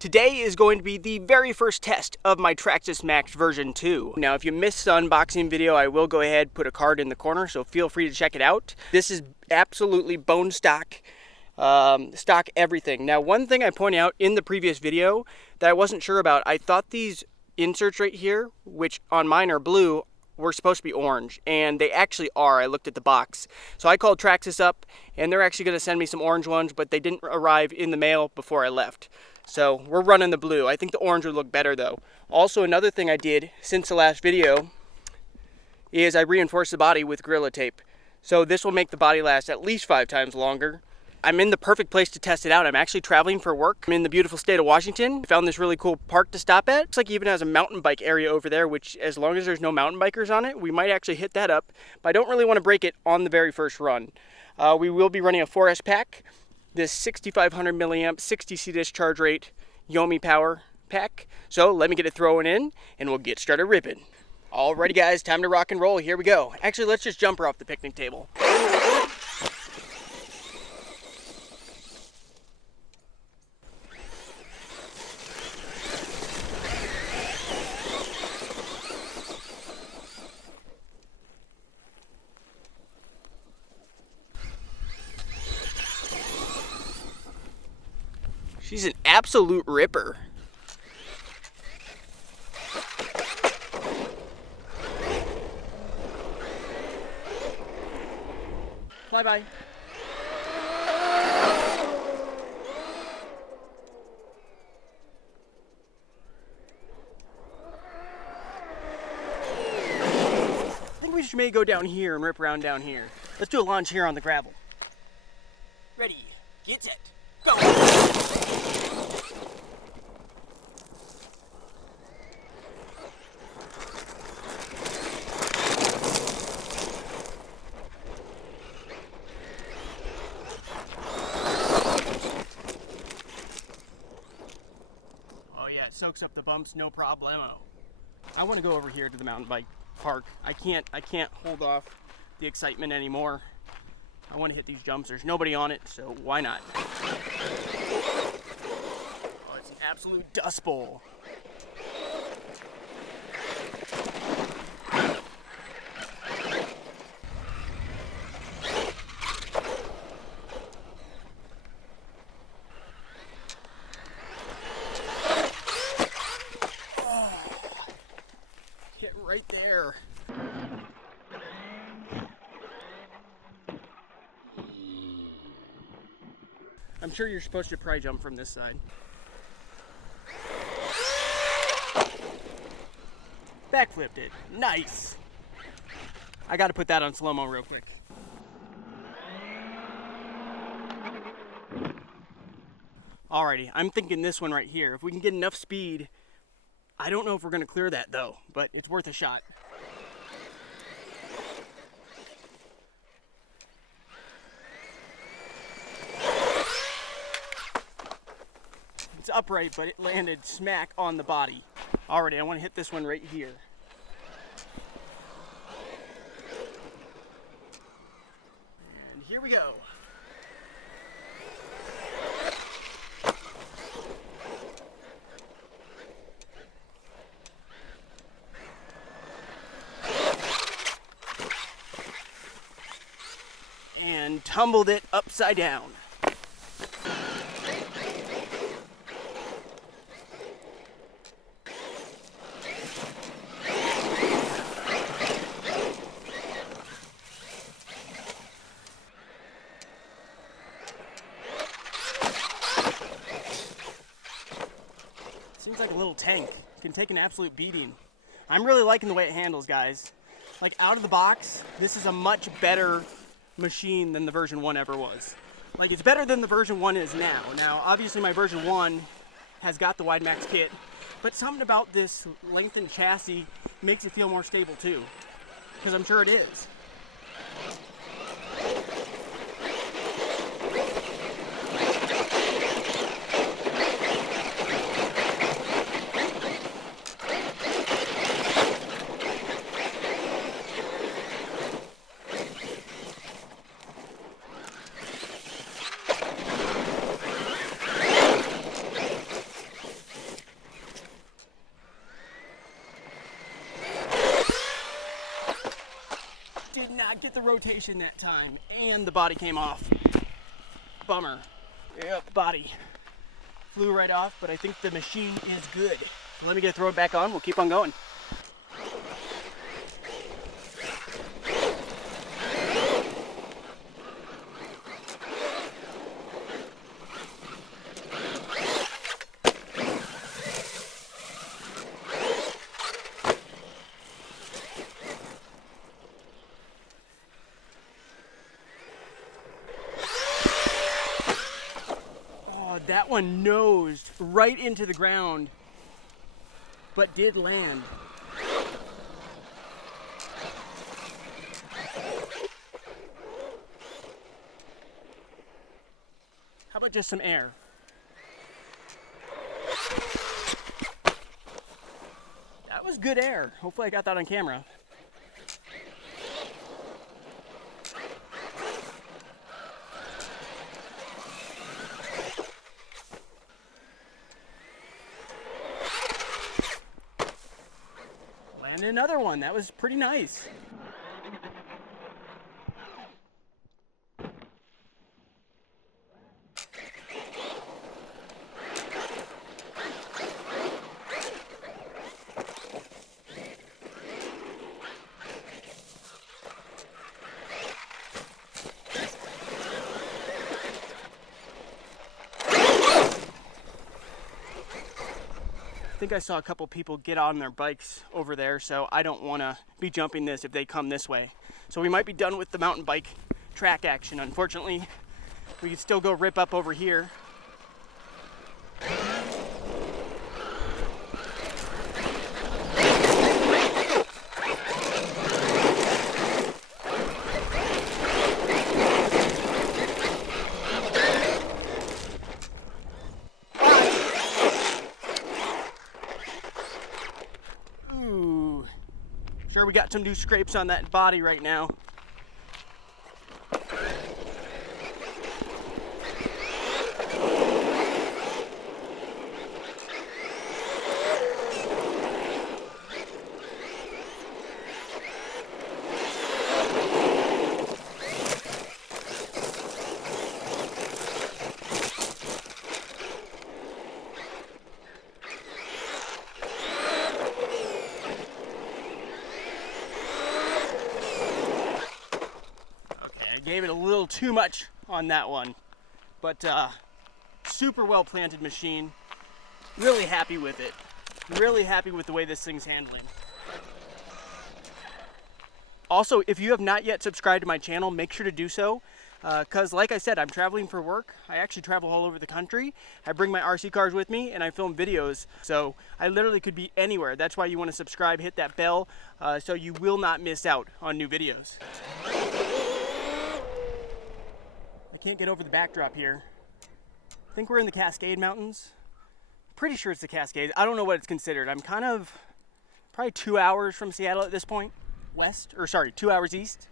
Today is going to be the very first test of my Traxxas Maxx version 2. Now, if you missed the unboxing video, I will go ahead and put a card in the corner, so feel free to check it out. This is absolutely bone stock, stock everything. Now, one thing I pointed out in the previous video that I wasn't sure about, I thought these inserts right here, which on mine are blue, were supposed to be orange, and they actually are. I looked at the box. So I called Traxxas up, and they're actually going to send me some orange ones, but they didn't arrive in the mail before I left. So we're running the blue. I think the orange would look better though. Also, another thing I did since the last video is I reinforced the body with Gorilla Tape. So this will make the body last at least 5 times longer. I'm in the perfect place to test it out. I'm actually traveling for work. I'm in the beautiful state of Washington. I found this really cool park to stop at. Looks like it even has a mountain bike area over there, which as long as there's no mountain bikers on it, we might actually hit that up. But I don't really want to break it on the very first run. We will be running a 4S pack. This 6500 milliamp, 60C discharge rate, Yomi power pack. So let me get it thrown in and we'll get started ripping. Alrighty guys, time to rock and roll. Here we go. Actually, let's just jump her off the picnic table. She's an absolute ripper. Bye bye. I think we may go down here and rip around down here. Let's do a launch here on the gravel. Ready, get set, go! Soaks up the bumps, no problemo. I want to go over here to the mountain bike park. I can't hold off the excitement anymore. I want to hit these jumps. There's nobody on it, so why not? Oh, it's an absolute dust bowl. Right there. I'm sure you're supposed to probably jump from this side. Backflipped it. Nice. I got to put that on slow-mo real quick. Alrighty, I'm thinking this one right here. If we can get enough speed, I don't know if we're going to clear that though, but it's worth a shot. It's upright, but it landed smack on the body. Alrighty, I want to hit this one right here. And here we go. And tumbled it upside down. Seems like a little tank. It can take an absolute beating. I'm really liking the way it handles, guys. Like out of the box, this is a much better machine than the version 1 ever was. Like, it's better than the version 1 is now. Now, obviously my version 1 has got the wide max kit, but something about this lengthened chassis makes it feel more stable too, because I'm sure it is. not get the rotation that time, and the body came off. Bummer. Yep, body flew right off, but I think the machine is good. So let me throw it back on. We'll keep on going. That one nosed right into the ground, but did land. How about just some air? That was good air. Hopefully I got that on camera. And another one. That was pretty nice. I think I saw a couple people get on their bikes over there, so I don't want to be jumping this if they come this way. So we might be done with the mountain bike track action. Unfortunately, we could still go rip up over here. Sure, we got some new scrapes on that body right now. Gave it a little too much on that one, but super well planted machine. Really happy with it. Really happy with the way this thing's handling. Also, if you have not yet subscribed to my channel, make sure to do so, because like I said, I'm traveling for work. I actually travel all over the country. I bring my RC cars with me and I film videos, so I literally could be anywhere. That's why you want to subscribe, hit that bell, so you will not miss out on new videos. I can't get over the backdrop here. I think we're in the Cascade Mountains. Pretty sure it's the Cascades. I don't know what it's considered. I'm kind of probably 2 hours from Seattle at this point. West, or sorry, 2 hours east.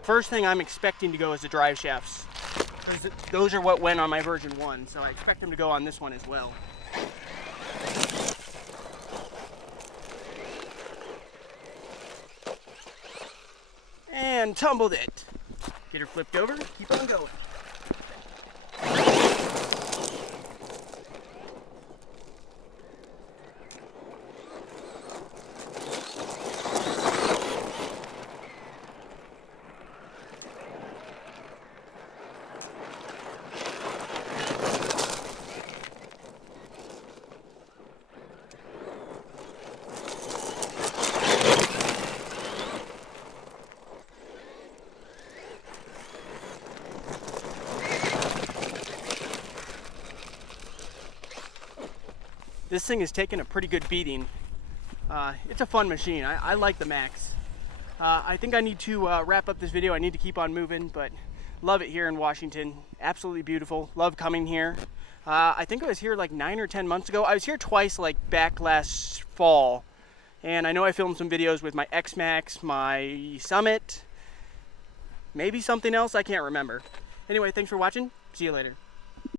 First thing I'm expecting to go is the drive shafts, because those are what went on my version 1, so I expect them to go on this one as well. And tumbled it. Get her flipped over, keep on going. This thing is taking a pretty good beating. It's a fun machine. I like the Maxx. I think I need to wrap up this video. I need to keep on moving, but love it here in Washington. Absolutely beautiful. Love coming here. I think I was here like 9 or 10 months ago. I was here twice, like back last fall. And I know I filmed some videos with my X-Max, my Summit, maybe something else. I can't remember. Anyway, thanks for watching. See you later.